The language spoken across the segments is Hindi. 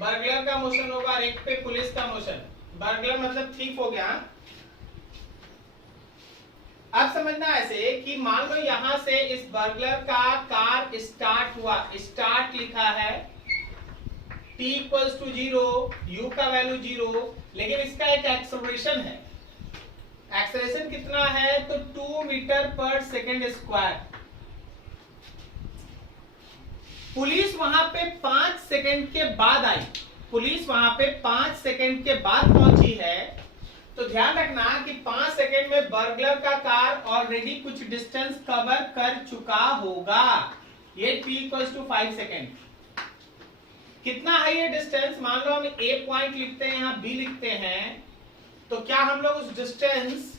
बर्गलर का मोशन होगा और एक पे पुलिस का मोशन। बर्गलर मतलब थीफ हो गया। अब समझना ऐसे कि मान लो यहां से इस बर्गलर का कार स्टार्ट हुआ, स्टार्ट लिखा है t इक्वल्स टू 0, u का वैल्यू 0, लेकिन इसका एक एक्सेलरेशन है। एक्सेलरेशन कितना है? तो 2 मीटर पर सेकेंड स्क्वायर। पुलिस वहां पे 5 सेकेंड के बाद आई, पुलिस वहां पे 5 सेकेंड के बाद पहुंची है। तो ध्यान रखना कि 5 सेकेंड में बर्गलर का कार ऑलरेडी कुछ डिस्टेंस कवर कर चुका होगा। ये t इक्वल्स टू 5 सेकेंड। कितना है ये डिस्टेंस? मान लो हम a पॉइंट लिखते हैं, यहां b लिखते हैं, तो क्या हम लोग उस डिस्टेंस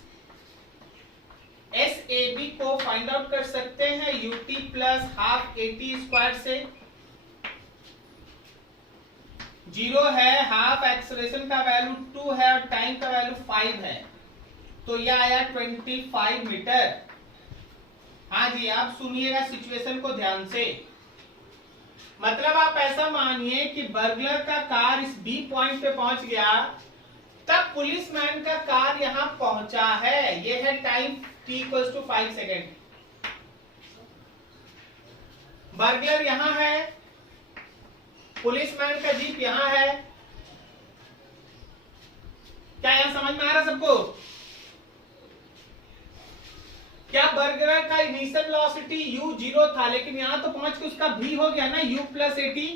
SAB को फाइंड आउट कर सकते हैं UT plus half AT square से? 0 है, हाफ एक्सेलरेशन का वैल्यू 2 है और टाइम का वैल्यू 5 है, तो यह आया 25 मीटर। हाँ जी, आप सुनिएगा सिचुएशन को ध्यान से। मतलब आप ऐसा मानिए कि बर्गलर का कार इस B पॉइंट पे पहुंच गया, तब पुलिसमैन का कार यहां पहुंचा है। यह है time t equals to 5 second. Burglar यहां है, पुलिसमैन का जीप यहां है। क्या यहां समझ में आ रहा सबको? क्या बर्गलर का इनिशियल वेलोसिटी u 0 था, लेकिन यहां तो पहुंच के उसका v हो गया ना, u प्लस 80।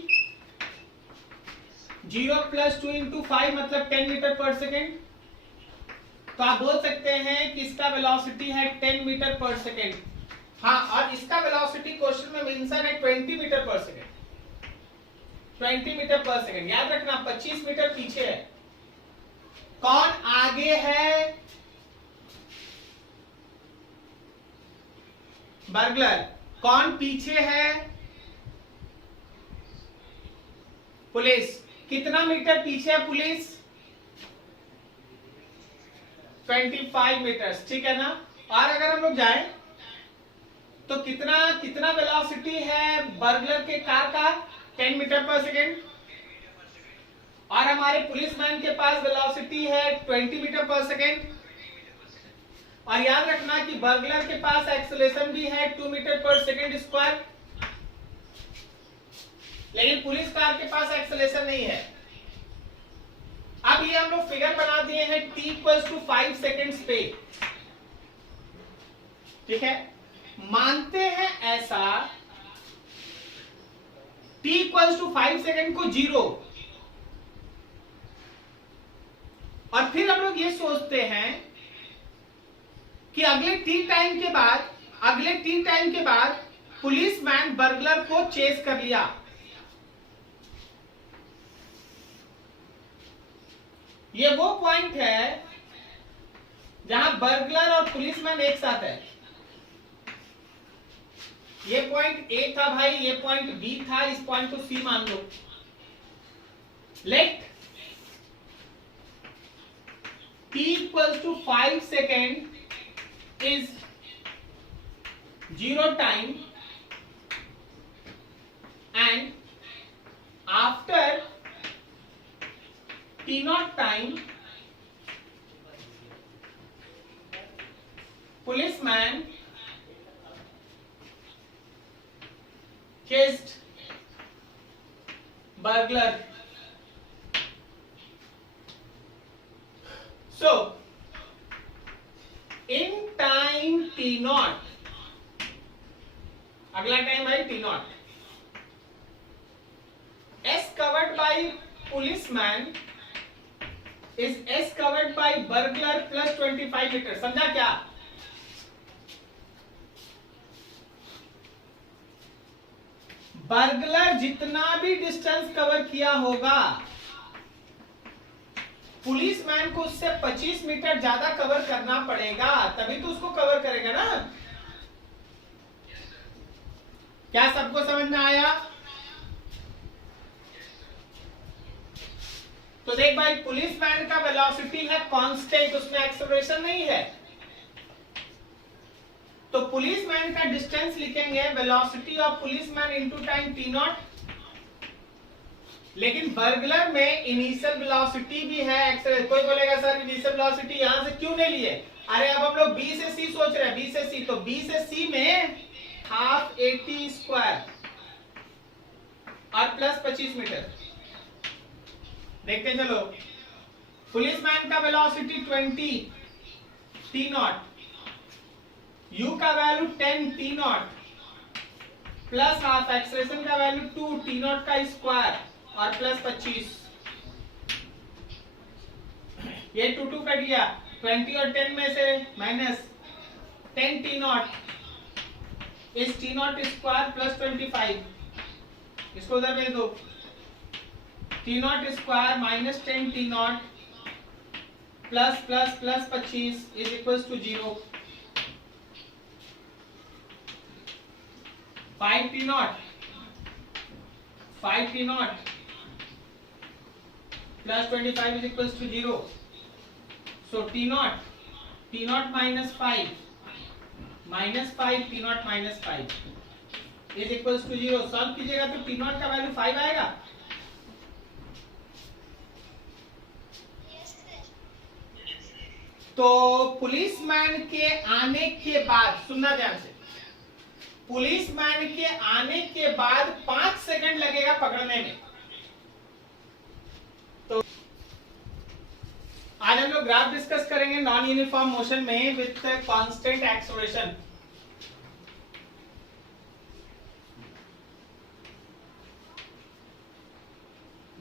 0 प्लस 2 इंटू 5 मतलब 10 मीटर पर सेकेंड। तो आप बोल सकते हैं कि इसका वेलोसिटी है 10 मीटर पर सेकेंड। हाँ, और इसका वेलोसिटी क्वेश्चन में मेंशन है 20 मीटर पर सेकेंड। 20 मीटर पर सेकेंड। याद रखना 25 मीटर पीछे है। कौन आगे है? बर्गलर। कौन पीछे है? पुलिस। कितना मीटर पीछे है पुलिस? 25 मीटर, ठीक है ना। और अगर हम लोग जाएं तो कितना वेलोसिटी है बर्गलर के कार का? 10 मीटर पर सेकेंड। और हमारे पुलिसमैन के पास वेलोसिटी है 20 मीटर पर सेकेंड। और याद रखना कि बर्गलर के पास एक्सेलरेशन भी है 2 मीटर पर सेकेंड स्क्वायर, लेकिन पुलिस कार के पास एक्सेलरेशन नहीं है। अब ये हम लोग फिगर बना दिए हैं t इक्वल्स टू 5 सेकेंड्स पे, ठीक है। मानते हैं ऐसा t इक्वल्स टू 5 सेकेंड को 0, और फिर हम लोग ये सोचते हैं कि अगले t टाइम के बाद पुलिसमैन बर्गलर को चेस कर लिया। ये वो पॉइंट है जहां बर्गलर और पुलिसमैन एक साथ है। ये पॉइंट A था भाई, ये पॉइंट B था, इस पॉइंट को C मान लो। Let t equals to 5 second is 0 time and after t0 time policeman chased burglar. So in time t0, अगला टाइम भाई t0, s covered by policeman is S covered by burglar plus 25 metre. समझा क्या? बर्गलर जितना भी डिस्टेंस कवर किया होगा, पुलिसमैन को उससे 25 मीटर ज्यादा कवर करना पड़ेगा, तभी तो उसको कवर करेगा ना। क्या सबको समझ में आया? तो देख भाई, पुलिसमैन का वेलोसिटी है कांस्टेंट, उसमें एक्सेलरेशन नहीं है, तो पुलिसमैन का डिस्टेंस लिखेंगे velocity of policeman into time t0। लेकिन बर्गलर में इनिशियल वेलोसिटी भी है, एक्सेलरेशन। कोई बोलेगा सर इनिशियल वेलोसिटी यहां से क्यों नहीं लिए? अरे अब हम लोग बी से सी सोच रहे हैं, बी से सी, तो बी से सी में हाफ AT स्क्वायर और प्लस 25 मीटर। देखते चलो, पुलिसमैन का वेलोसिटी 20 T नॉट, यू का value 10 T naught plus half, acceleration का वैल्यू 2 T नॉट का स्क्वायर और प्लस 25। ये 2 2 कट गया, 20 और 10 में से minus 10 T naught is T naught square plus 25, इसको उधर भेज दो। T naught square minus 10 T naught plus plus plus 25 is equal to 0। 5 T naught plus 25 is equal to 0। So T naught minus 5 T naught minus 5 is equal to 0। Solve कीजिएगा तो T नॉट का वैल्यू 5 आएगा। तो पुलिसमैन के आने के बाद, सुनना ध्यान से, पुलिसमैन के आने के बाद 5 सेकंड लगेगा पकड़ने में। तो आज हम लोग ग्राफ डिस्कस करेंगे नॉन यूनिफॉर्म मोशन में with constant acceleration.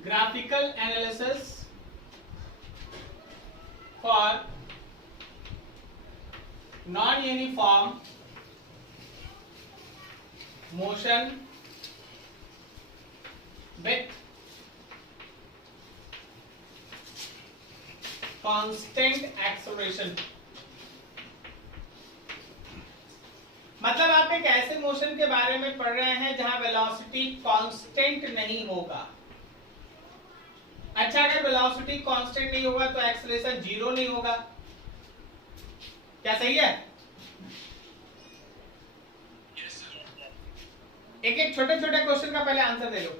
Graphical analysis for non-uniform motion with constant acceleration। मतलब आप एक ऐसे मोशन के बारे में पढ़ रहे हैं जहां वेलोसिटी कांस्टेंट नहीं होगा। अच्छा, अगर वेलोसिटी कांस्टेंट नहीं होगा तो एक्सेलरेशन 0 नहीं होगा, क्या सही है? एक एक छोटे छोटे क्वेश्चन का पहले आंसर दे लो।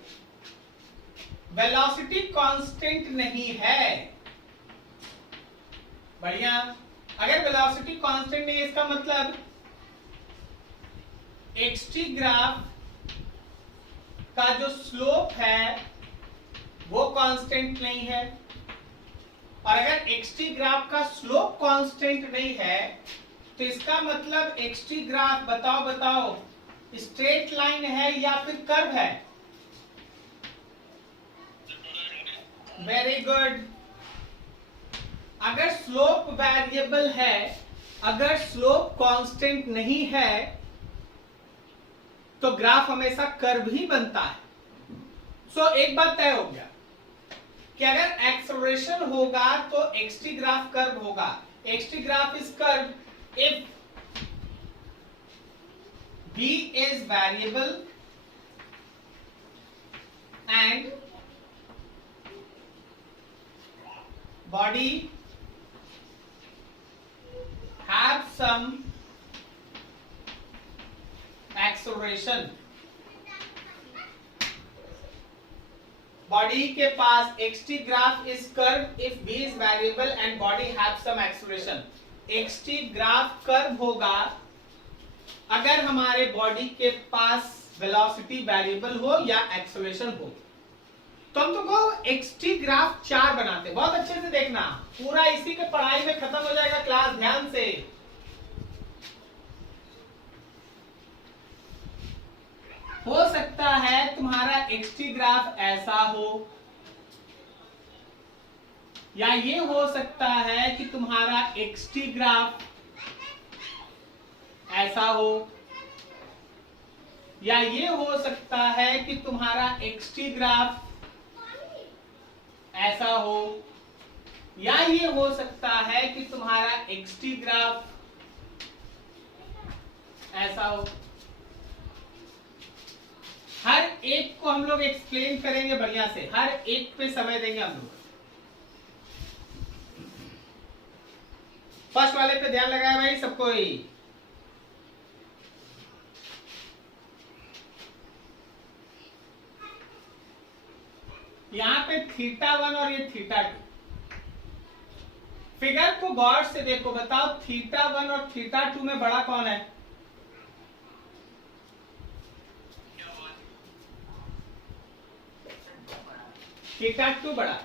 वेलोसिटी कांस्टेंट नहीं है, बढ़िया। अगर वेलोसिटी कांस्टेंट नहीं है इसका मतलब एक्सटी ग्राफ का जो स्लोप है वो कांस्टेंट नहीं है। और अगर एक्सटी ग्राफ का स्लोप कांस्टेंट नहीं है तो इसका मतलब एक्सटी ग्राफ बताओ स्ट्रेट लाइन है या फिर कर्व है? Very good. अगर स्लोप वेरिएबल है, अगर स्लोप कांस्टेंट नहीं है तो ग्राफ हमेशा कर्व ही बनता है। सो एक बात तय हो गया कि अगर एक्सेलरेशन होगा तो एक्सटी ग्राफ कर्व होगा। X T graph is curve if b is variable and body have some acceleration। Body के पास xt graph is curve if b is variable and body have some acceleration। xt graph curve होगा अगर हमारे बॉडी के पास वेलोसिटी वेरिएबल हो या एक्सेलरेशन हो। तो हम तुमको xt ग्राफ 4 बनाते, बहुत अच्छे से देखना, पूरा इसी के पढ़ाई में खत्म हो जाएगा क्लास, ध्यान से। हो सकता है तुम्हारा xt ग्राफ ऐसा हो, या ये हो सकता है कि तुम्हारा xt ग्राफ ऐसा हो, या ये हो सकता है कि तुम्हारा xt ग्राफ ऐसा हो, या ये हो सकता है कि तुम्हारा xt ग्राफ ऐसा हो। हर एक को हम लोग एक्सप्लेन करेंगे बढ़िया से, हर एक पे समय देंगे हम लोग। फर्स्ट वाले पे ध्यान लगाया भाई सबको ही। यहां पे θ1 और ये θ2। फिगर को गौर से देखो, बताओ θ1 और θ2 में बड़ा कौन है? θ2 बड़ा।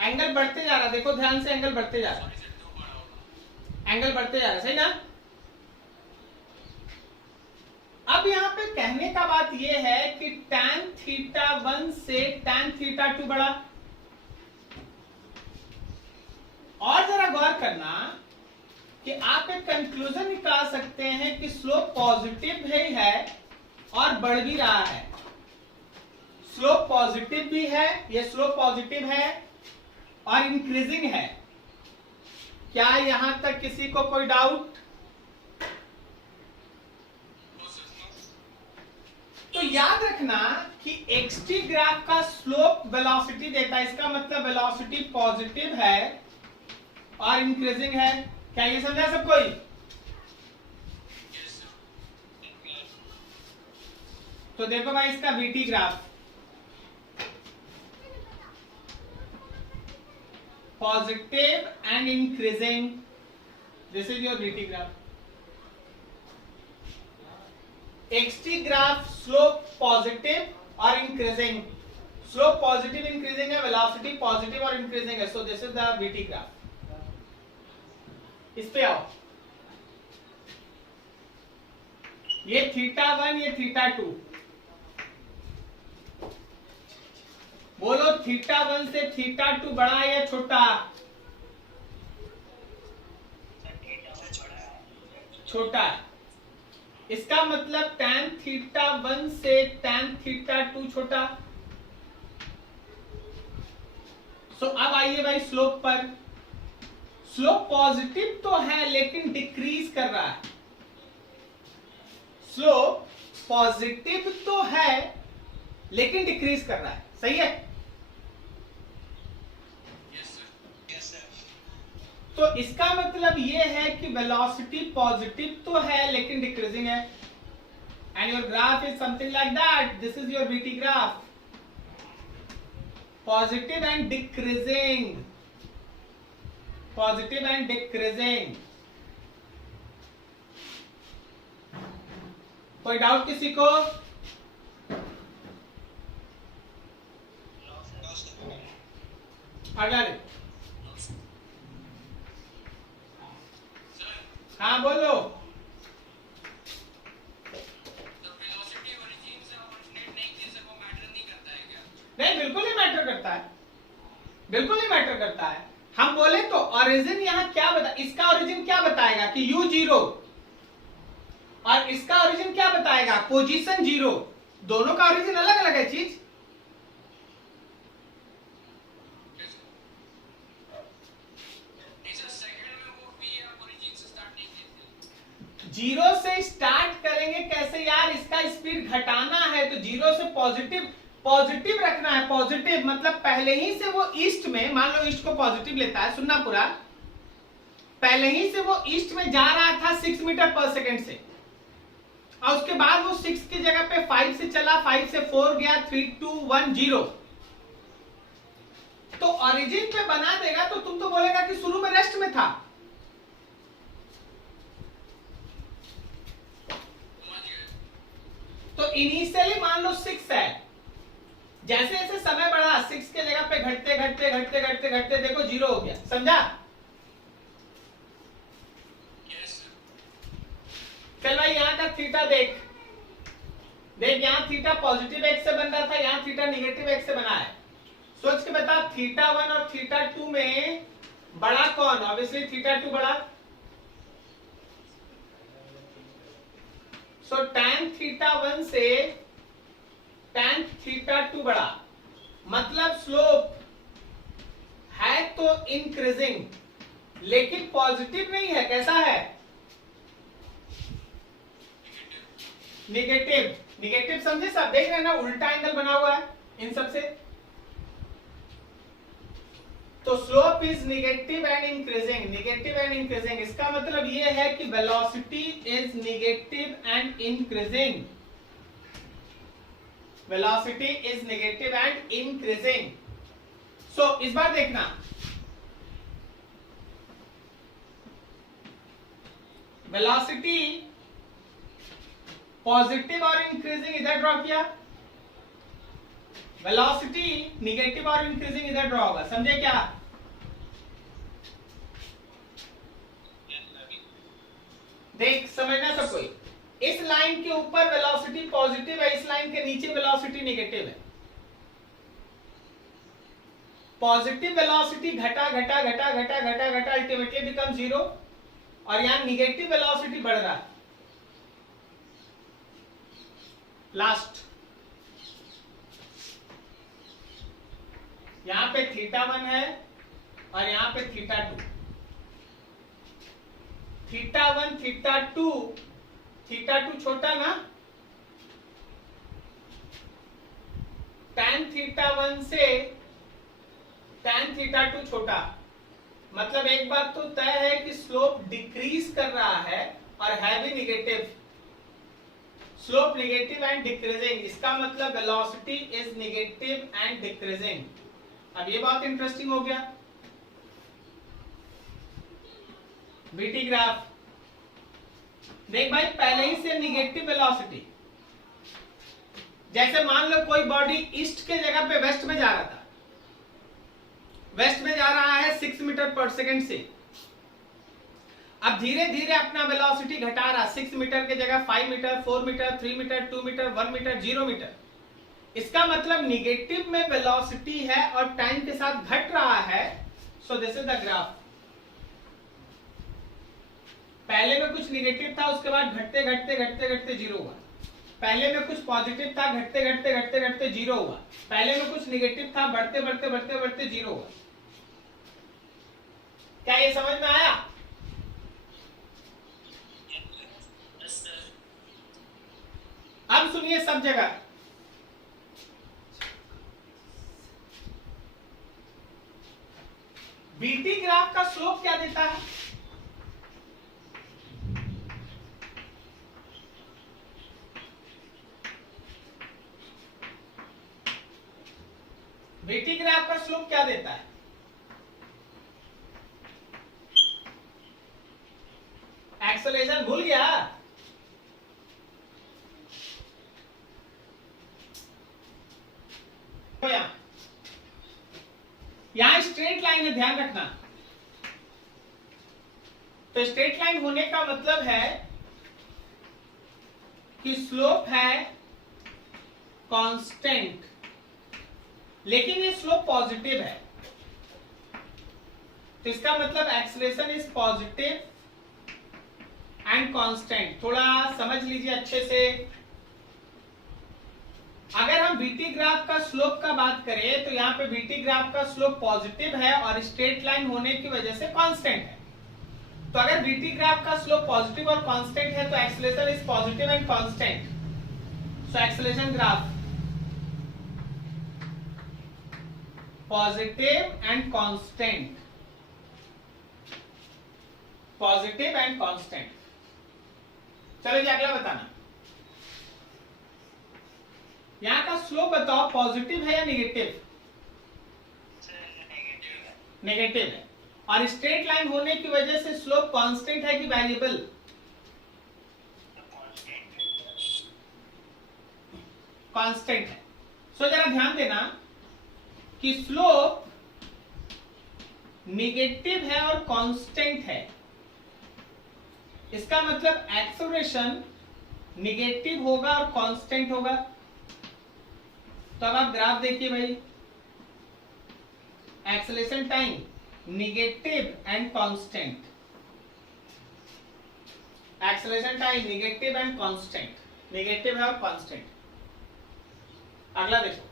एंगल बढ़ते जा रहा, देखो ध्यान से, एंगल बढ़ते जा रहा, एंगल बढ़ते जा रहा, सही ना? अब यहां पे कहने का बात यह है कि tan θ1 से tan θ2 बड़ा। और जरा गौर करना कि आप एक कंक्लूजन निकाल सकते हैं कि स्लोप पॉजिटिव है और बढ़ भी रहा है। स्लोप पॉजिटिव भी है, ये स्लोप पॉजिटिव है और इंक्रीजिंग है। क्या यहां तक किसी को कोई डाउट? तो याद रखना कि एक्सटी ग्राफ का स्लोप वेलोसिटी देता है, इसका मतलब वेलोसिटी पॉजिटिव है और इंक्रीजिंग है। क्या ये समझा सब कोई? तो देखो भाई इसका V T graph, positive and increasing, this is your V T graph. X T graph slope positive और इंक्रीजिंग, स्लोप पॉजिटिव इंक्रीजिंग है, वेलोसिटी पॉजिटिव और इंक्रीजिंग है, so this is the V T graph. इस पे आओ, ये θ1 ये θ2, बोलो θ1 से θ2 बड़ा है या छोटा? छोटा। इसका मतलब tan θ1 से tan θ2 छोटा। सो अब आइए भाई स्लोप पर। स्लोप पॉजिटिव तो है लेकिन डिक्रीज कर रहा है। स्लोप पॉजिटिव तो है लेकिन डिक्रीज कर रहा है, सही है? तो इसका मतलब यह है कि वेलोसिटी पॉजिटिव तो है लेकिन डिक्रीजिंग है। And your graph is something like that, this is your V T graph, positive and decreasing, positive and decreasing. कोई डाउट किसी को? अगर हाँ बोलो। नहीं, बिल्कुल ही मैटर करता है, बिल्कुल ही मैटर करता है। हम बोले तो ओरिजिन यहां क्या बता, इसका ओरिजिन क्या बताएगा कि u0, और इसका ओरिजिन क्या बताएगा? पोजीशन 0। दोनों का ओरिजिन अलग अलग है चीज। जीरो से स्टार्ट करेंगे कैसे यार? इसका स्पीड घटाना है तो जीरो से पॉजिटिव, पॉजिटिव रखना है। पॉजिटिव मतलब पहले ही से वो ईस्ट में, मान लो ईस्ट को पॉजिटिव लेता है, सुनना पूरा, पहले ही से वो ईस्ट में जा रहा था 6 मीटर पर सेकेंड से, और उसके बाद वो 6 की जगह पे 5 से चला, 5 से 4 गया, 3 2 1 0। तो ओरिजिन पे बना देगा तो तुम तो बोलेगा कि शुरू में रेस्ट में था। तो इनिशियली मान लो 6 है, जैसे जैसे समय बढ़ा 6 के जगह पे घटते घटते घटते घटते घटते देखो 0 हो गया, समझा? चल भाई यहाँ का थीटा देख, देख यहाँ थीटा पॉजिटिव एक्स से बन रहा था, यहाँ थीटा निगेटिव एक्स से बना है। सोच के बता θ1 और θ2 में बड़ा कौन? ऑब्वियसली θ2 बड़ा। सो tan θ1 से tan θ2 बड़ा, मतलब स्लोप है तो इंक्रीजिंग लेकिन पॉजिटिव नहीं है। कैसा है? निगेटिव। निगेटिव समझे सब? देख रहे हैं ना, उल्टा एंगल बना हुआ है इन सब से। तो slope is negative and increasing, negative and increasing. इसका मतलब ये है कि velocity is negative and increasing, velocity is negative and increasing. So इस बार देखना, वेलोसिटी पॉजिटिव और इंक्रीजिंग इधर ड्रॉ किया, वेलोसिटी निगेटिव और इंक्रीजिंग इधर ड्रॉ होगा, समझे क्या? देख समझना सब कोई, इस लाइन के ऊपर वेलोसिटी पॉजिटिव है, इस लाइन के नीचे वेलोसिटी नेगेटिव है। पॉजिटिव वेलोसिटी घटा घटा घटा घटा घटा घटा अल्टीमेटली बिकम जीरो, और यहां निगेटिव वेलोसिटी बढ़ रहा है। लास्ट यहां पे θ1 है और यहां पे θ2, θ1 θ2, θ2 छोटा ना, tan θ1 से tan θ2 छोटा, मतलब एक बात तो तय है कि स्लोप डिक्रीज कर रहा है और है भी negative, slope negative and decreasing, इसका मतलब velocity is negative and decreasing. अब ये बात इंटरेस्टिंग हो गया। बीटी ग्राफ देख भाई, पहले ही से निगेटिव वेलोसिटी, जैसे मान लो कोई बॉडी ईस्ट के जगह पे वेस्ट में जा रहा था, वेस्ट में जा रहा है 6 मीटर पर सेकंड से, अब धीरे धीरे अपना वेलोसिटी घटा रहा, 6 मीटर के जगह 5 metre, 4 metre, 3 metre, 2 metre, 1 metre, 0 metre. इसका मतलब निगेटिव में वेलोसिटी है और टाइम के साथ घट रहा है। So this is the graph. पहले में कुछ निगेटिव था, उसके बाद घटते घटते घटते घटते जीरो हुआ, पहले में कुछ पॉजिटिव था, घटते घटते घटते घटते जीरो हुआ, पहले में कुछ निगेटिव था, बढ़ते बढ़ते बढ़ते बढ़ते जीरो हुआ। क्या ये समझ में आया? अब सुनिए सब जगह, बीटी ग्राफ का स्लोप क्या देता है? बीटी ग्राफ का स्लोप क्या देता है? एक्सेलरेशन भूल गया? यहां स्ट्रेट लाइन है, ध्यान रखना। तो स्ट्रेट लाइन होने का मतलब है कि स्लोप है कांस्टेंट, लेकिन ये स्लोप पॉजिटिव है, तो इसका मतलब acceleration is positive and constant. थोड़ा समझ लीजिए अच्छे से। अगर हम बीटी ग्राफ का स्लोप का बात करें तो यहाँ पे बीटी ग्राफ का स्लोप पॉजिटिव है और स्ट्रेट लाइन होने की वजह से कांस्टेंट है। तो अगर बीटी ग्राफ का स्लोप पॉजिटिव और कांस्टेंट है तो acceleration is positive and constant. So acceleration graph positive and constant, positive and constant. चलो जी अगला बताना, यहां का स्लोप बताओ, पॉजिटिव है या नेगेटिव? नेगेटिव है। और स्ट्रेट लाइन होने की वजह से स्लोप कांस्टेंट है कि वेरिएबल? कांस्टेंट है। सो जरा ध्यान देना कि स्लोप नेगेटिव है और कांस्टेंट है, इसका मतलब एक्सेलरेशन नेगेटिव होगा और कांस्टेंट होगा। तो अब आप ग्राफ देखिए भाई, acceleration time negative and constant, acceleration time negative and constant, negative है और कांस्टेंट। अगला देखो,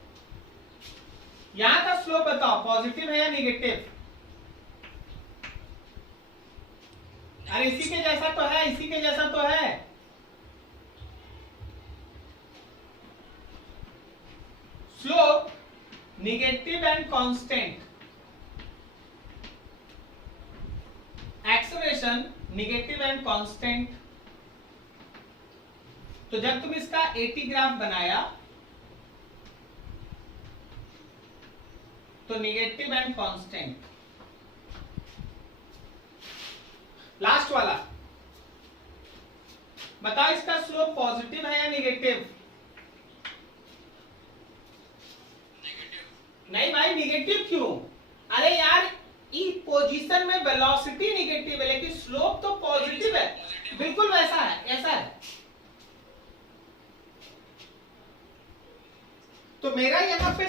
यहां का स्लोप बताओ, पॉजिटिव है या नेगेटिव? अरे इसी के जैसा तो है, इसी के जैसा तो है। Slope negative and constant, acceleration negative and constant. तो जब तुम इसका एटी ग्राफ बनाया तो निगेटिव एंड कांस्टेंट। लास्ट वाला बताओ, इसका स्लोप पॉजिटिव है या नेगेटिव? नहीं भाई, नेगेटिव क्यों? अरे यार, इस पोजीशन में वेलोसिटी नेगेटिव है लेकिन स्लोप तो पॉजिटिव है। बिल्कुल वैसा है, ऐसा है। तो मेरा यहां पे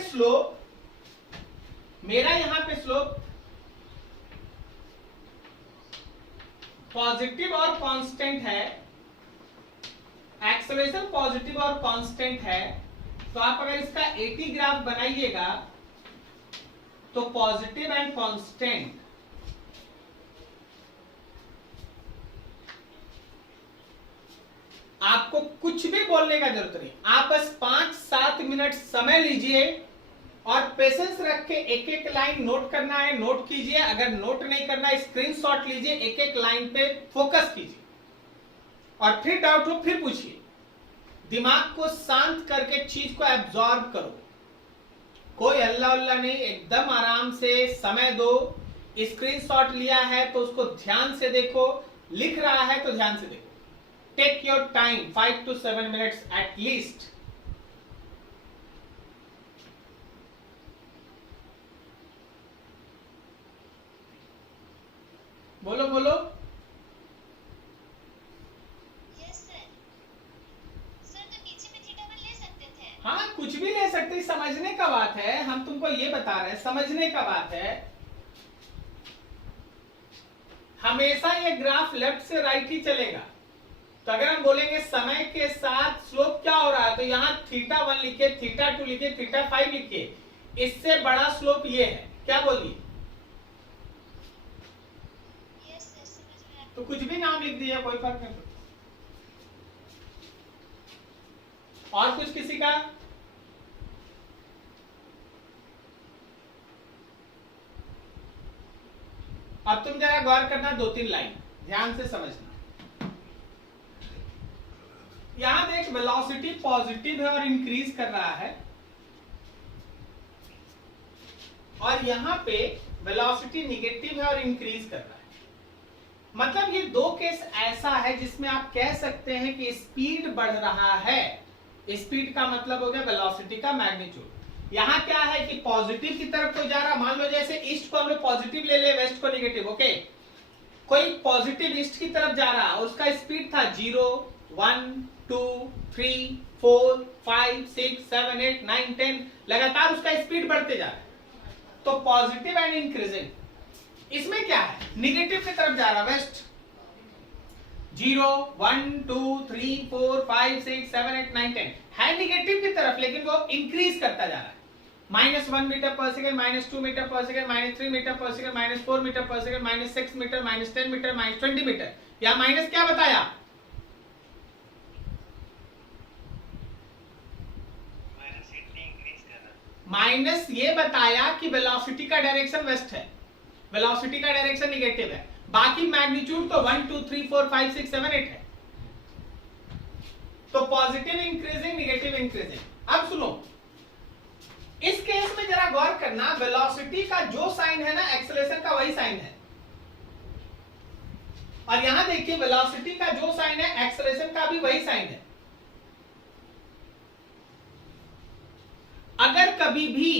स्लोप पॉजिटिव और कांस्टेंट है, एक्सेलरेशन पॉजिटिव और कांस्टेंट है। तो आप अगर इसका 80 ग्राफ बनाइएगा तो पॉजिटिव एंड कांस्टेंट, आपको कुछ भी बोलने का जरूरत नहीं, आप बस 5-7 मिनट समय लीजिए और पेशेंस रख के एक एक लाइन नोट करना है, नोट कीजिए। अगर नोट नहीं करना है स्क्रीनशॉट लीजिए, एक एक लाइन पे फोकस कीजिए और फिर डाउट हो फिर पूछिए। दिमाग को शांत करके चीज को एब्जॉर्ब करो, कोई हल्ला उल्ला नहीं, एकदम आराम से समय दो। स्क्रीनशॉट लिया है तो उसको ध्यान से देखो, लिख रहा है तो ध्यान से देखो। Take your time, 5 to 7 minutes at least. बोलो बोलो। Yes sir. सर तो नीचे में थीटा वन ले सकते थे। हाँ, कुछ भी ले सकते, समझने का बात है। हम तुमको ये बता रहे हैं, समझने का बात है। हमेशा ये ग्राफ लेफ्ट से राइट ही चलेगा। तो अगर हम बोलेंगे समय के साथ स्लोप क्या हो रहा है, तो यहाँ θ1 लिखे, θ2 लिखे, θ5 लिखे, इससे बड़ा स्लोप ये है। क्या बोलिए? यस सर, समझ में आ तो कुछ भी नाम लिख दिया, कोई फर्क नहीं पड़ता। और कुछ किसी का? अब तुम जरा गौर करना, 2-3 लाइन ध्यान से समझना। यहां देख, वेलोसिटी पॉजिटिव है और इंक्रीज कर रहा है, और यहां पे वेलोसिटी निगेटिव है और इंक्रीज कर रहा है। मतलब ये दो केस ऐसा है जिसमें आप कह सकते हैं कि स्पीड बढ़ रहा है। स्पीड का मतलब हो गया वेलोसिटी का मैग्नीट्यूड। यहां क्या है कि पॉजिटिव की तरफ कोई जा रहा, मान लो जैसे ईस्ट को हम लोग पॉजिटिव ले ले, वेस्ट को निगेटिव। ओके, कोई पॉजिटिव ईस्ट की तरफ जा रहा, उसका स्पीड था 0, 1, 2, 3, 4, 5, 6, 7, 8, 9, 10, लगातार उसका स्पीड बढ़ते जा रहा है। तो पॉजिटिव एंड इंक्रीजिंग। इसमें क्या है, निगेटिव की तरफ जा रहा, वेस्ट 0, 1, 2, 3, 4, 5, 6, 7, 8, 9, 10 है निगेटिव की तरफ, लेकिन वो इंक्रीज करता जा रहा है। -1 मीटर पर सेकेंड, -2 मीटर पर सेकेंड, -3 मीटर पर सेकेंड, -4 मीटर पर सेकेंड, -6 मीटर, -10 मीटर, -20 मीटर। या माइनस क्या बताया? माइनस ये बताया कि वेलोसिटी का डायरेक्शन वेस्ट है, वेलोसिटी का डायरेक्शन निगेटिव है। बाकी मैग्नीट्यूड तो 1, 2, 3, 4, 5, 6, 7, 8 है। तो पॉजिटिव इंक्रीजिंग, निगेटिव इंक्रीजिंग। अब सुनो, इस केस में जरा गौर करना, वेलोसिटी का जो साइन है ना, एक्सेलरेशन का वही साइन है। और यहां देखिए, वेलोसिटी का जो साइन है, एक्सेलरेशन का भी वही साइन है। अगर कभी भी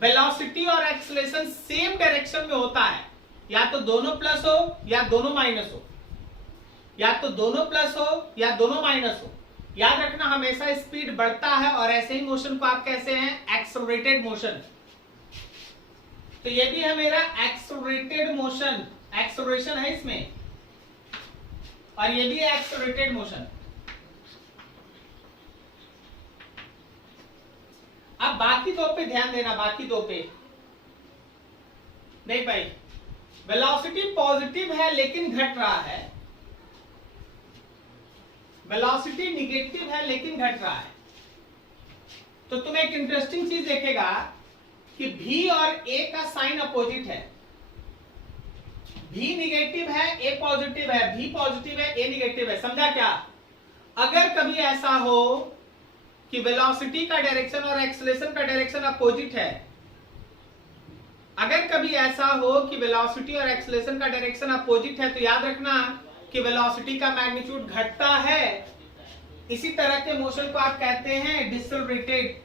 वेलोसिटी और एक्सेलरेशन सेम डायरेक्शन में होता है, या तो दोनों प्लस हो या दोनों माइनस हो, या तो दोनों प्लस हो या दोनों माइनस हो, याद रखना हमेशा स्पीड बढ़ता है। और ऐसे ही मोशन को आप कैसे हैं, एक्सेलरेटेड मोशन। तो ये भी है मेरा एक्सेलरेटेड मोशन, एक्सेलरेशन है इसमें, और ये भी है एक्सेलरेटेड मोशन। अब बाकी दो पे ध्यान देना, बाकी दो पे नहीं भाई। वेलोसिटी पॉजिटिव है लेकिन घट रहा है, वेलोसिटी निगेटिव है लेकिन घट रहा है। तो तुम एक इंटरेस्टिंग चीज देखेगा कि V और A का साइन अपोजिट है। V निगेटिव है, A पॉजिटिव है, V पॉजिटिव है, A निगेटिव है। समझा क्या? अगर कभी ऐसा हो कि वेलोसिटी का डायरेक्शन और एक्सेलरेशन का डायरेक्शन अपोजिट है, अगर कभी ऐसा हो कि वेलोसिटी और एक्सेलरेशन का डायरेक्शन अपोजिट है तो याद रखना कि वेलोसिटी का मैग्नीट्यूड घटता है। इसी तरह के मोशन को आप कहते हैं डिसेलरेटेड।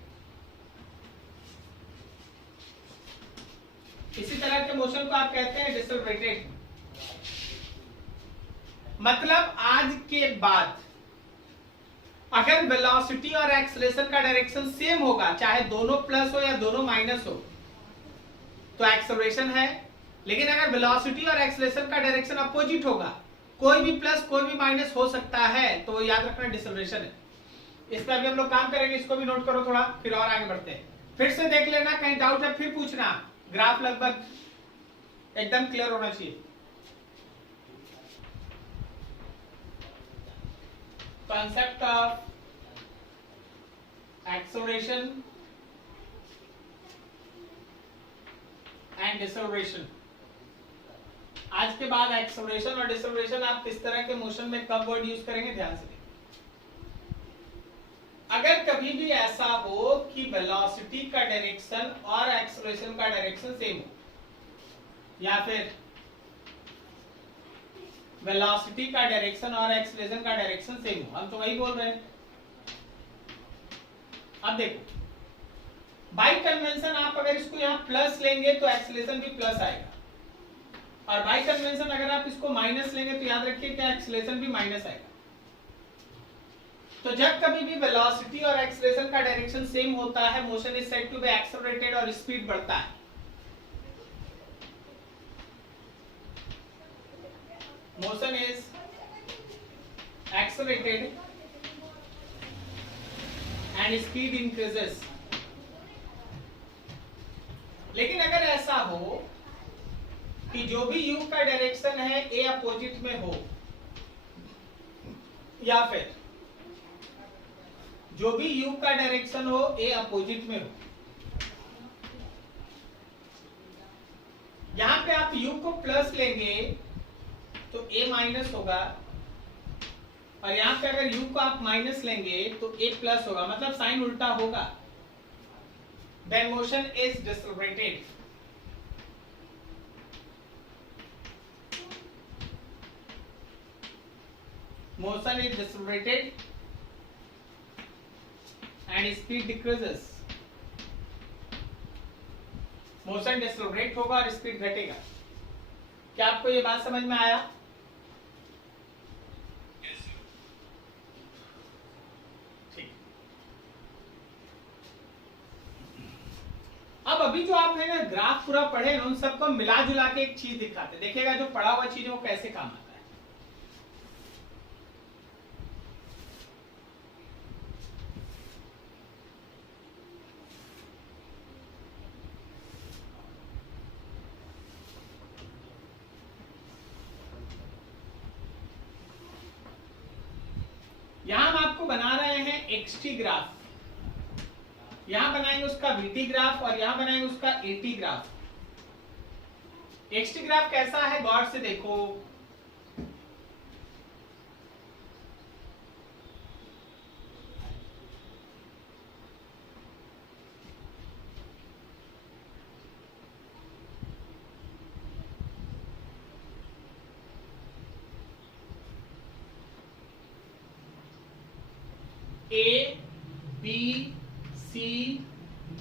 इसी तरह के मोशन को आप कहते हैं डिसेलरेटेड। मतलब आज के बाद अगर वेलोसिटी और एक्सेलरेशन का डायरेक्शन सेम होगा, चाहे दोनों प्लस हो या दोनों माइनस हो, तो एक्सेलरेशन है। लेकिन अगर वेलोसिटी और एक्सेलरेशन का डायरेक्शन अपोजिट होगा, कोई भी प्लस कोई भी माइनस हो सकता है, तो याद रखना डिसेलरेशन है। इस पर अभी हम लोग काम करेंगे, इसको भी नोट करो थोड़ा, फिर और आगे बढ़ते हैं। फिर से देख लेना, कहीं डाउट है फिर पूछना। ग्राफ लगभग एकदम क्लियर होना चाहिए। Concept of acceleration and deceleration। आज के बाद एक्सेलरेशन और डिसेलरेशन आप किस तरह के मोशन में कब वर्ड यूज करेंगे, ध्यान से देखिए। अगर कभी भी ऐसा हो कि वेलोसिटी का डायरेक्शन और एक्सेलरेशन का डायरेक्शन सेम हो, या फिर वेलोसिटी का डायरेक्शन और एक्सेलरेशन का डायरेक्शन सेम हो, हम तो वही बोल रहे हैं। अब देखो, बाई कन्वेंशन आप अगर इसको यहां प्लस लेंगे तो एक्सेलरेशन भी प्लस आएगा, और बाई कन्वेंशन अगर आप इसको माइनस लेंगे तो याद रखिए क्या एक्सेलरेशन भी माइनस आएगा। तो जब कभी भी वेलोसिटी और एक्सेलरेशन का डायरेक्शन सेम होता है, motion is said to be accelerated और स्पीड बढ़ता है। Motion is accelerated and speed increases। लेकिन अगर ऐसा हो कि जो भी u का डायरेक्शन है a अपोजिट में हो, या फिर जो भी u का डायरेक्शन हो a अपोजिट में हो, यहां पे आप u को प्लस लेंगे तो a माइनस होगा, और यहां पे अगर u को आप माइनस लेंगे तो a प्लस होगा, मतलब साइन उल्टा होगा। Then motion is decelerated। Motion is decelerated and speed decreases। Motion decelerate होगा और स्पीड घटेगा। क्या आपको ये बात समझ में आया? अब अभी जो आप है ना ग्राफ पूरा पढ़े ना, उन सबको मिला जुला के एक चीज दिखाते, देखिएगा जो पढ़ा हुआ चीज है वो कैसे काम आता है। यहां हम आपको बना रहे हैं एक्सटी ग्राफ, यहां बनाएंगे उसका वीटी ग्राफ और यहां बनाएंगे उसका एटी ग्राफ। एक्सटी ग्राफ कैसा है गौर से देखो। A B C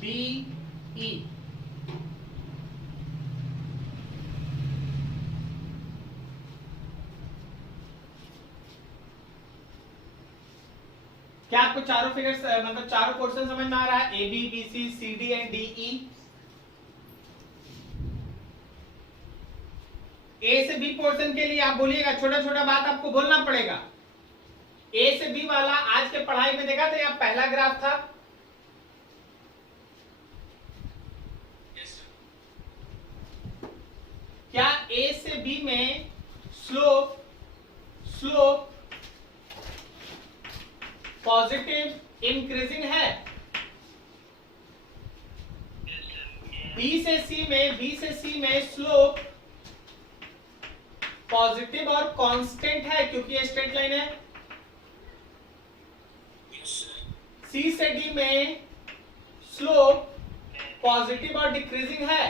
D E, क्या आपको चारों फिगर्स मतलब चारों पोर्शन समझ में आ रहा है? A B B C C D and D E. A से बी पोर्शन के लिए आप बोलिएगा, छोटा छोटा बात आपको बोलना पड़ेगा। ए से बी वाला आज के पढ़ाई में देखा था, यह पहला ग्राफ था। क्या ए से बी में स्लोप पॉजिटिव इंक्रीजिंग है? बी से सी में स्लोप पॉजिटिव और कांस्टेंट है क्योंकि ये स्ट्रेट लाइन है। सी से डी में स्लोप पॉजिटिव और डिक्रीजिंग है।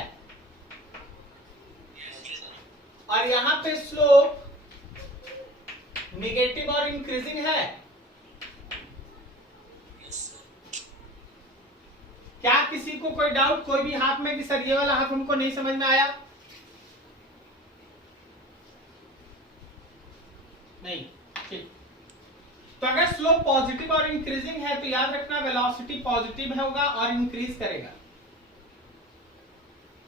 और यहां पे स्लोप निगेटिव और इंक्रीजिंग है। क्या किसी को कोई डाउट, कोई भी हाथ में कि सर ये वाला हाथ हमको नहीं समझ में आया? नहीं, ठीक। तो अगर स्लोप पॉजिटिव और इंक्रीजिंग है तो याद रखना वेलोसिटी पॉजिटिव होगा और इंक्रीज करेगा।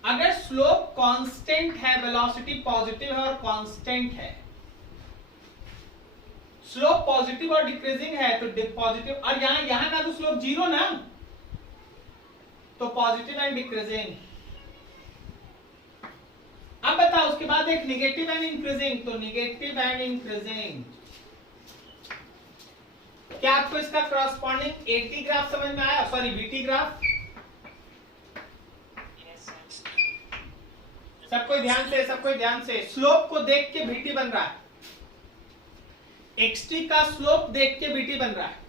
अगर स्लोप कांस्टेंट है, वेलोसिटी पॉजिटिव है और कांस्टेंट है, स्लोप पॉजिटिव और डिक्रीजिंग है तो पॉजिटिव, और यहां का तो स्लोप जीरो ना, तो पॉजिटिव एंड डिक्रीजिंग। अब बताओ उसके बाद एक निगेटिव एंड इंक्रीजिंग, तो निगेटिव एंड इंक्रीजिंग। क्या आपको इसका करस्पॉन्डिंग एटी ग्राफ समझ में आया? Sorry, BT graph. सबको ध्यान से स्लोप को देख के बीटी बन रहा है, एक्सटी का स्लोप देख के बीटी बन रहा है।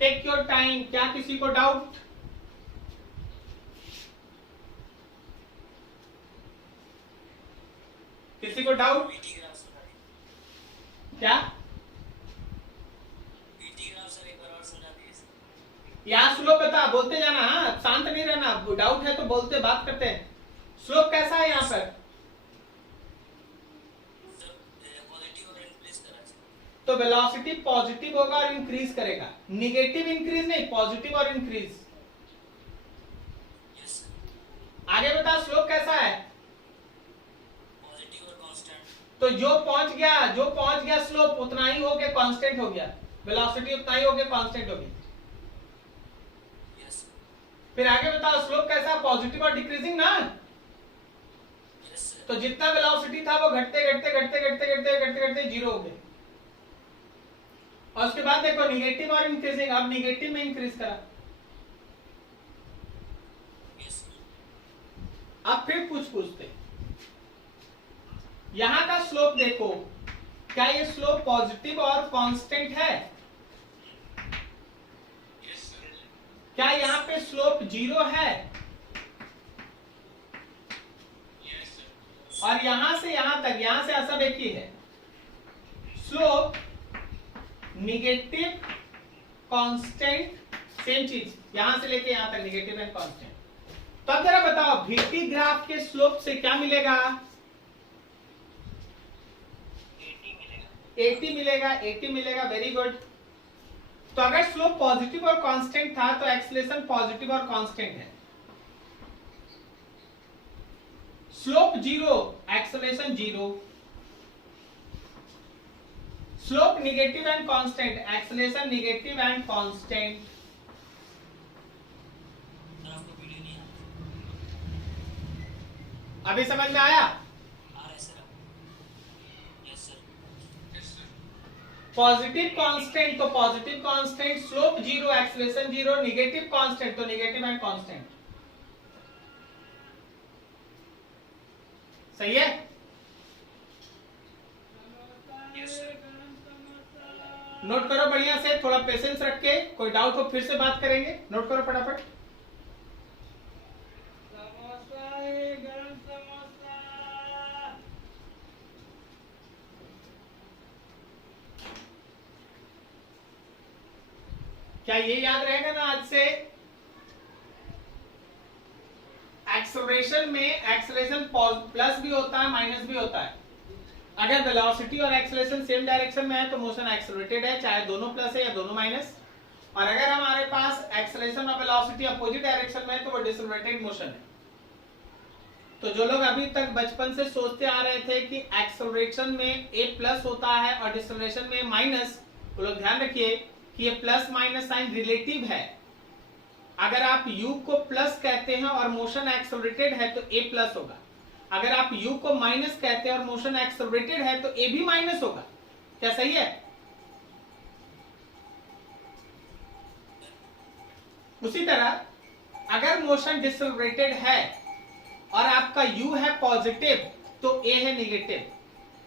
Take your time. क्या किसी को डाउट? किसी को डाउट? क्या यहाँ स्लोप बता, बोलते जाना, हाँ शांत नहीं रहना, डाउट है तो बोलते, बात करते हैं। स्लोप कैसा है यहाँ पर? तो वेलोसिटी पॉजिटिव होगा और इंक्रीज करेगा, निगेटिव इंक्रीज नहीं, पॉजिटिव और इंक्रीज। आगे बता स्लोप कैसा है? तो जो पहुंच गया स्लोप उतना ही हो गया कांस्टेंट हो गया, वेलोसिटी उतना ही हो गया कांस्टेंट हो गया। फिर आगे बताओ स्लोप कैसा, पॉजिटिव और डिक्रीजिंग ना? तो जितना वेलोसिटी था वो घटते घटते जीरो हो गया। और उसके बाद देखो निगेटिव और इंक्रीजिंग, अब निगेटिव में इंक्रीज करा। अब फिर पूछते, यहां का स्लोप देखो, क्या ये स्लोप पॉजिटिव और कांस्टेंट है? क्या यहाँ पे स्लोप जीरो है? और यहां से यहां तक, यहां से सब एक ही है, स्लोप निगेटिव कांस्टेंट, सेम चीज, यहां से लेके यहां तक निगेटिव एंड कांस्टेंट। तो अब जरा बताओ वीटी ग्राफ के स्लोप से क्या मिलेगा? 80 मिलेगा, वेरी गुड। तो अगर स्लोप पॉजिटिव और कांस्टेंट था तो एक्सेलरेशन पॉजिटिव और कांस्टेंट है। Slope zero, acceleration zero. Slope negative and constant, acceleration negative and constant. अभी समझ में आया? पॉजिटिव कांस्टेंट तो positive constant, slope zero, acceleration zero, negative constant तो निगेटिव एंड कांस्टेंट। सही है? नोट करो बढ़िया से, थोड़ा पेशेंस रख के, कोई डाउट हो फिर से बात करेंगे। नोट करो फटाफट। क्या ये याद रहेगा ना आज से? एक्सेलरेशन में एक्सेलरेशन प्लस भी होता है, माइनस भी होता है। अगर वेलोसिटी और एक्सेलरेशन सेम डायरेक्शन में है तो मोशन एक्सेलरेटेड है, चाहे दोनों प्लस है या दोनों माइनस। और अगर हमारे पास एक्सेलरेशन और वेलोसिटी अपोजिट डायरेक्शन में है तो वो डिसएक्सेलरेटेड मोशन है। तो जो लोग अभी तक बचपन से सोचते आ रहे थे कि एक्सेलरेशन में ए प्लस होता है और डिसएक्सेलरेशन में माइनस, वो लोग ध्यान रखिए कि ये प्लस माइनस साइन रिलेटिव है। अगर आप u को प्लस कहते हैं और मोशन एक्सेलरेटेड है तो a प्लस होगा। अगर आप u को माइनस कहते हैं और मोशन एक्सेलरेटेड है तो a भी माइनस होगा। क्या सही है? उसी तरह अगर मोशन डिसएक्सेलरेटेड है और आपका u है पॉजिटिव तो a है निगेटिव।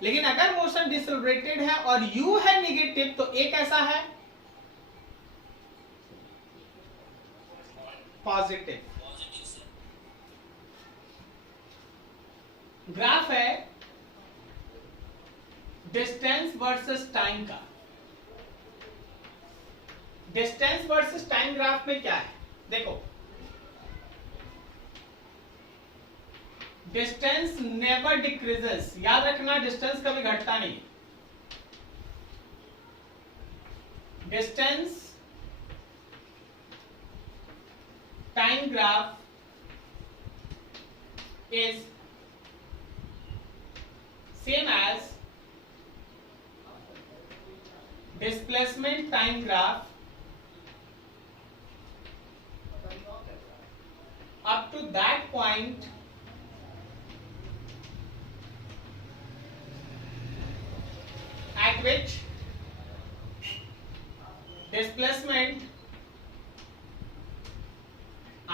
लेकिन अगर मोशन डिसएक्सेलरेटेड है और u है निगेटिव तो a कैसा है? पॉजिटिव। ग्राफ है डिस्टेंस वर्सेस टाइम का। डिस्टेंस वर्सेस टाइम ग्राफ में क्या है, देखो डिस्टेंस नेवर डिक्रीजेस, याद रखना डिस्टेंस कभी घटता नहीं। Distance time graph is same as displacement time graph up to that point at which displacement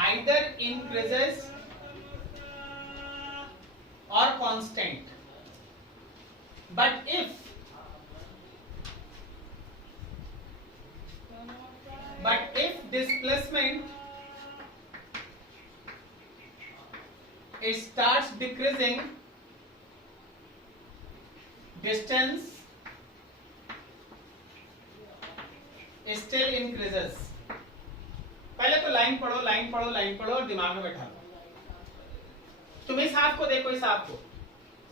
either increases or constant, but if displacement it starts decreasing, distance still increases। पहले तो लाइन पढ़ो लाइन पढ़ो लाइन पढ़ो और दिमाग में बैठा लो। तुम इस हाफ को देखो, इस हाफ को,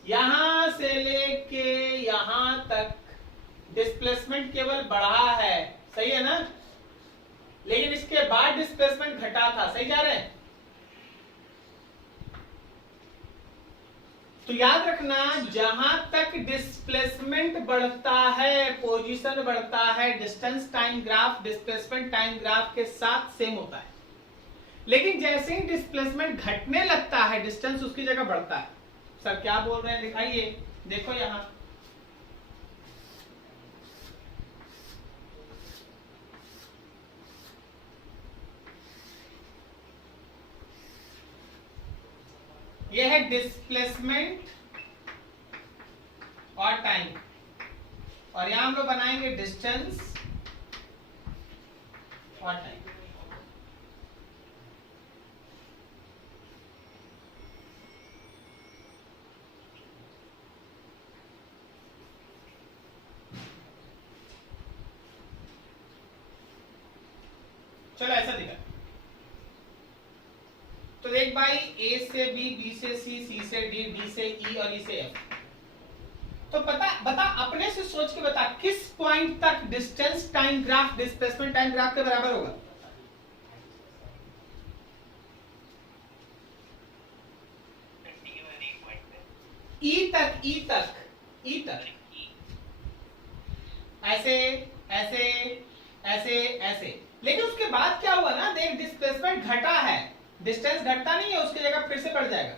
यहां से लेके यहां तक डिस्प्लेसमेंट केवल बढ़ा है, सही है ना, लेकिन इसके बाद डिस्प्लेसमेंट घटा था, सही जा रहे हैं। तो याद रखना जहां तक डिस्प्लेसमेंट बढ़ता है, पोजीशन बढ़ता है, distance time graph displacement time graph के साथ सेम होता है, लेकिन जैसे ही डिस्प्लेसमेंट घटने लगता है डिस्टेंस उसकी जगह बढ़ता है। सर क्या बोल रहे हैं दिखाइए, देखो यहां यह है डिस्प्लेसमेंट और टाइम, और यहां हम लोग बनाएंगे डिस्टेंस और टाइम। चलो ऐसा दिखा, तो देख भाई ए से बी, बी से सी, सी से डी, डी से ई और ई से एफ। तो बता अपने से सोच के बता किस पॉइंट तक distance time graph displacement time graph के बराबर होगा। ई तक, ई तक, ई तक, ऐसे ऐसे ऐसे ऐसे, लेकिन उसके बाद क्या हुआ ना, देख डिस्प्लेसमेंट घटा है, डिस्टेंस घटता नहीं है, उसकी जगह फिर से बढ़ जाएगा।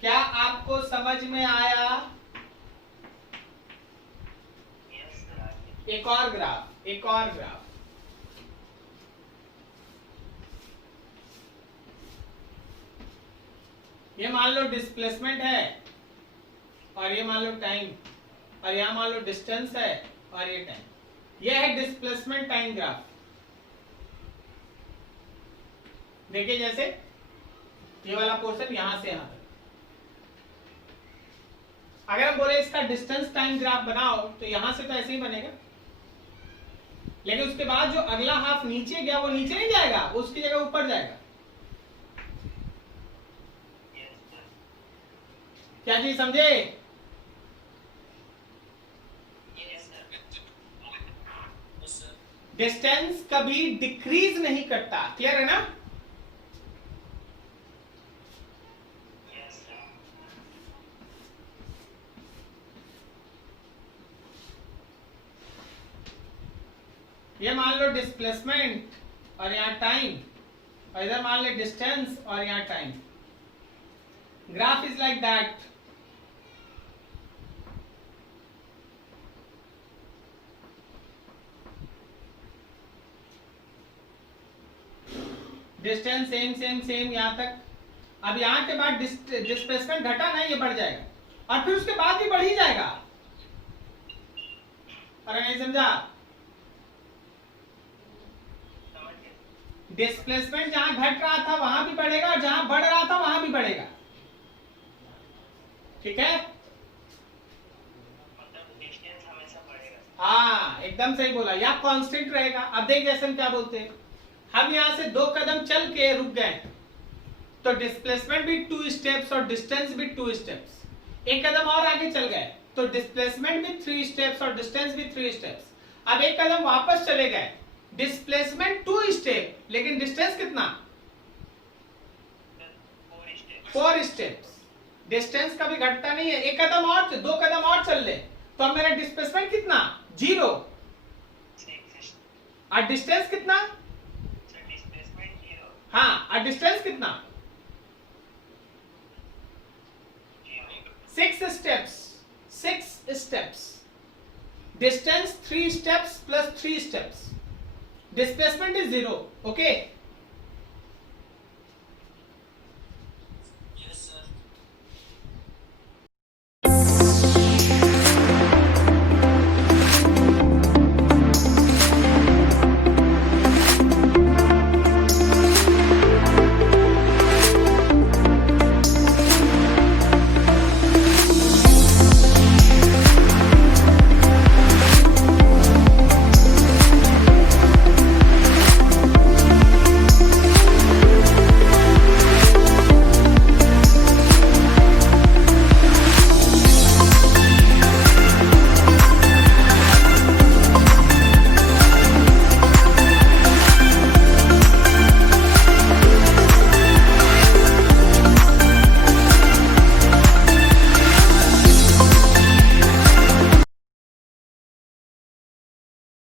क्या आपको समझ में आया? एक और ग्राफ, एक और ग्राफ, ये मान लो डिस्प्लेसमेंट है और ये मान लो टाइम, और यहां मान लो डिस्टेंस है और ये टाइम, ये है डिस्प्लेसमेंट टाइम ग्राफ। देखिए जैसे ये वाला पोर्शन यहां से यहां तक, अगर हम बोले इसका डिस्टेंस टाइम ग्राफ बनाओ तो यहां से तो ऐसे ही बनेगा, लेकिन उसके बाद जो अगला हाफ नीचे गया वो नीचे नहीं जाएगा, उसकी जगह ऊपर जाएगा। क्या चीज समझे? डिस्टेंस कभी डिक्रीज नहीं करता, क्लियर है ना? ये मान लो डिस्प्लेसमेंट और यहां टाइम, और इधर मान लो डिस्टेंस और यहां time. Graph is like that. Distance same same same यहां तक। अब यहां के बाद डिस्प्लेसमेंट घटा ना, ये बढ़ जाएगा और फिर उसके बाद भी बढ़ ही जाएगा। अरे नहीं समझा? डिस्प्लेसमेंट जहां घट रहा था वहां भी बढ़ेगा और जहां बढ़ रहा था वहां भी बढ़ेगा। ठीक है, मतलब डिस्टेंस हमेशा बढ़ेगा। हाँ एकदम सही बोला, या कांस्टेंट रहेगा। अब देख जैसे हम क्या बोलते हैं, हम यहां से 2 कदम चल के रुक गए तो डिस्प्लेसमेंट भी 2 स्टेप्स और डिस्टेंस भी 2 स्टेप्स। 1 कदम और आगे चल गए तो डिस्प्लेसमेंट भी 3 स्टेप्स और डिस्टेंस भी 3 स्टेप्स। अब 1 कदम वापस चले गए, डिस्प्लेसमेंट 2 स्टेप लेकिन डिस्टेंस कितना, 4 स्टेप्स। डिस्टेंस कभी घटता नहीं है। 1 कदम और 2 कदम और चल ले तो अब मेरा डिस्प्लेसमेंट कितना, 0 और डिस्टेंस कितना, डिस्प्लेसमेंट 0। हाँ और डिस्टेंस कितना, 6 steps. 6 steps, distance 3 steps plus 3 steps, displacement is 0। Okay